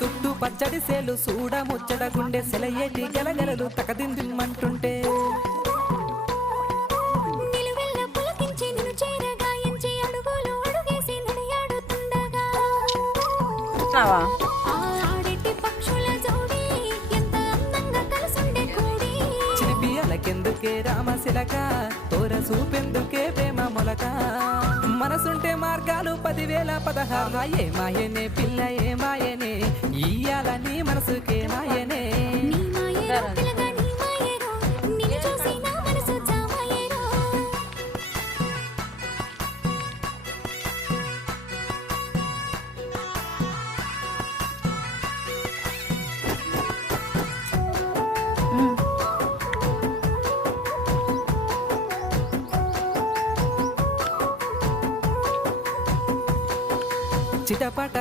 చుట్టూ పచ్చడి సేలు చూడ ముచ్చడ గుండె సెలయేటి గలగలలు తకదిందిమ్మంటుంటే నిలువెల్ల పులకించి నిన్ను చేరగాయించి అడుగులు అడుగేసి నడియాడుతుండగా ఆడెట్టి పక్షుల జోడి ఎంత అందంగా కలుసుండే కూడి చిలిపియలకెందుకే రామశిలక తోర చూపెందుకే ప్రేమ మొలక మనసుంటే మార్గాలు 10,016 ఏ మాయనే పిల్ల ఏ మాయనే ఇయ్యాల నీ మనసుకే మాయనే నీ మాయేరో పిల్లగా నీ మాయేరో నిన్ను చూసి నా మనసు జామాయేరో చిటపట